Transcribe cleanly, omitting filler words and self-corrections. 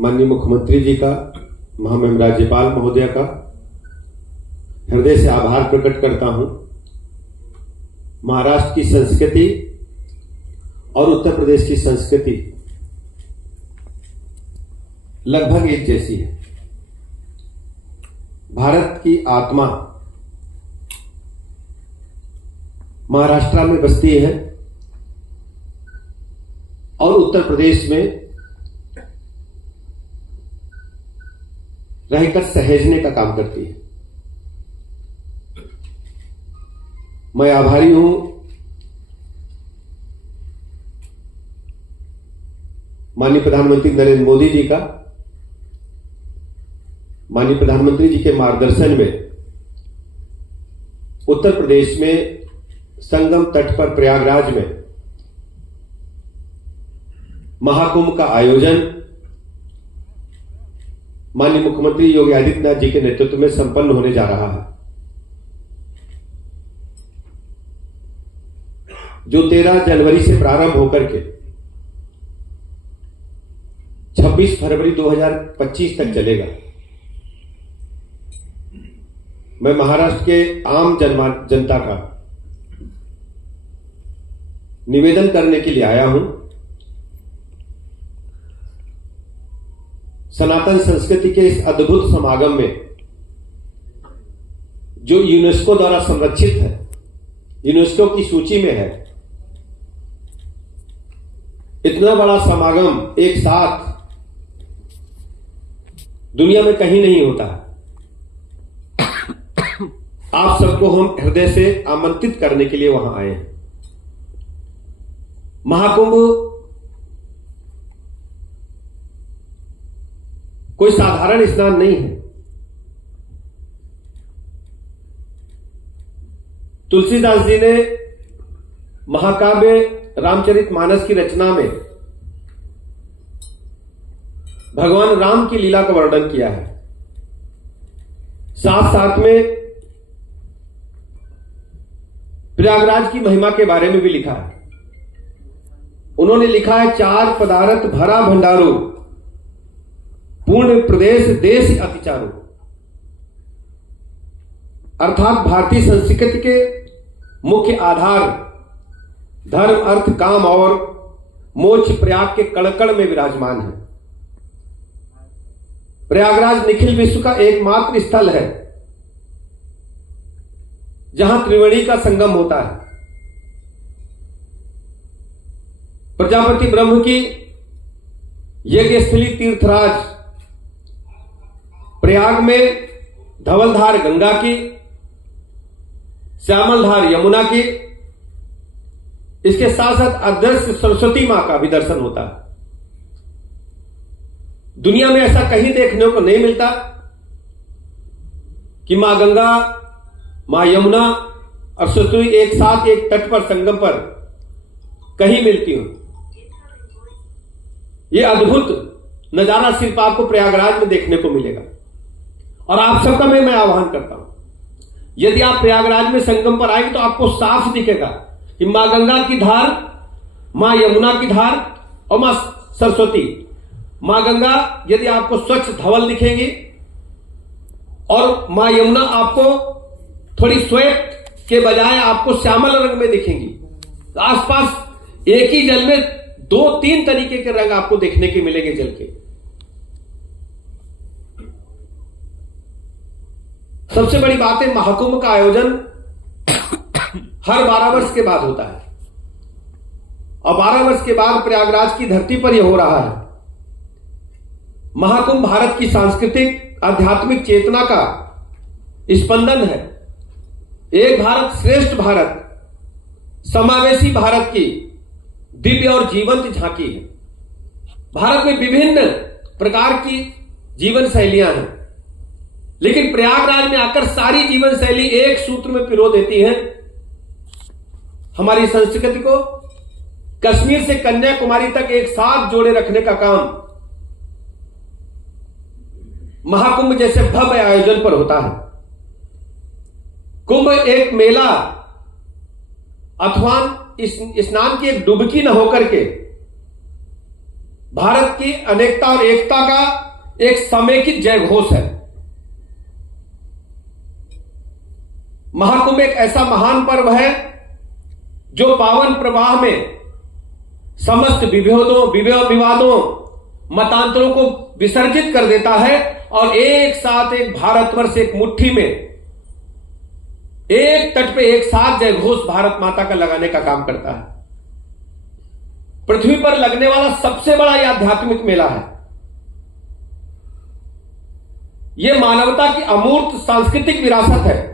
माननीय मुख्यमंत्री जी का, महामहिम राज्यपाल महोदय का हृदय से आभार प्रकट करता हूं। महाराष्ट्र की संस्कृति और उत्तर प्रदेश की संस्कृति लगभग एक जैसी है। भारत की आत्मा महाराष्ट्र में बसती है और उत्तर प्रदेश में रहकर सहेजने का काम करती है। मैं आभारी हूं माननीय प्रधानमंत्री नरेंद्र मोदी जी का। माननीय प्रधानमंत्री जी के मार्गदर्शन में उत्तर प्रदेश में संगम तट पर प्रयागराज में महाकुंभ का आयोजन माननीय मुख्यमंत्री योगी आदित्यनाथ जी के नेतृत्व में संपन्न होने जा रहा है, जो 13 जनवरी से प्रारंभ होकर के 26 फरवरी 2025 तक चलेगा। मैं महाराष्ट्र के आम जनता का निवेदन करने के लिए आया हूं। सनातन संस्कृति के इस अद्भुत समागम में, जो यूनेस्को द्वारा संरक्षित है, यूनेस्को की सूची में है, इतना बड़ा समागम एक साथ दुनिया में कहीं नहीं होता। आप सबको हम हृदय से आमंत्रित करने के लिए वहां आए हैं। महाकुंभ कोई साधारण स्नान नहीं है। तुलसीदास जी ने महाकाव्य रामचरितमानस की रचना में भगवान राम की लीला का वर्णन किया है। साथ साथ में प्रयागराज की महिमा के बारे में भी लिखा है। उन्होंने लिखा है, 4 पदार्थ भरा भंडारो, पूर्ण प्रदेश देश अतिचारो। अर्थात भारतीय संस्कृति के मुख्य आधार धर्म, अर्थ, काम और मोक्ष प्रयाग के कण-कण में विराजमान है। प्रयागराज निखिल विश्व का एकमात्र स्थल है जहां त्रिवेणी का संगम होता है। प्रजापति ब्रह्म की यज्ञस्थली तीर्थराज प्रयाग में धवलधार गंगा की, श्यामलधार यमुना की, इसके साथ साथ अदृश्य सरस्वती मां का भी दर्शन होता है। दुनिया में ऐसा कहीं देखने को नहीं मिलता कि मां गंगा, मां यमुना और सरस्वती एक साथ एक तट पर, संगम पर कहीं मिलती हो। यह अद्भुत नजारा सिर्फ आपको प्रयागराज में देखने को मिलेगा। और आप सबका मैं आह्वान करता हूं, यदि आप प्रयागराज में संगम पर आएंगे तो आपको साफ दिखेगा कि मां गंगा की धार, मां यमुना की धार और मां सरस्वती। मां गंगा यदि आपको स्वच्छ धवल दिखेंगी और मां यमुना आपको थोड़ी श्वेत के बजाय आपको श्यामल रंग में दिखेंगी। आसपास एक ही जल में 2-3 तरीके के रंग आपको देखने के मिलेंगे जल के। सबसे बड़ी बात है, महाकुंभ का आयोजन हर 12 वर्ष के बाद होता है और 12 वर्ष के बाद प्रयागराज की धरती पर यह हो रहा है। महाकुंभ भारत की सांस्कृतिक आध्यात्मिक चेतना का स्पंदन है। एक भारत श्रेष्ठ भारत, समावेशी भारत की दिव्य और जीवंत झांकी है। भारत में विभिन्न प्रकार की जीवन शैलियां हैं, लेकिन प्रयागराज में आकर सारी जीवन शैली एक सूत्र में पिरो देती है। हमारी संस्कृति को कश्मीर से कन्याकुमारी तक एक साथ जोड़े रखने का काम महाकुंभ जैसे भव्य आयोजन पर होता है। कुंभ एक मेला अथवा स्नान की एक डुबकी न होकर के भारत की अनेकता और एकता का एक समेकित जय घोष है। महाकुंभ एक ऐसा महान पर्व है जो पावन प्रवाह में समस्त विवादों मतांतरों को विसर्जित कर देता है और एक साथ एक भारतवर्ष एक मुट्ठी में एक तट पे एक साथ जय घोष भारत माता का लगाने का काम करता है। पृथ्वी पर लगने वाला सबसे बड़ा यह आध्यात्मिक मेला है। यह मानवता की अमूर्त सांस्कृतिक विरासत है।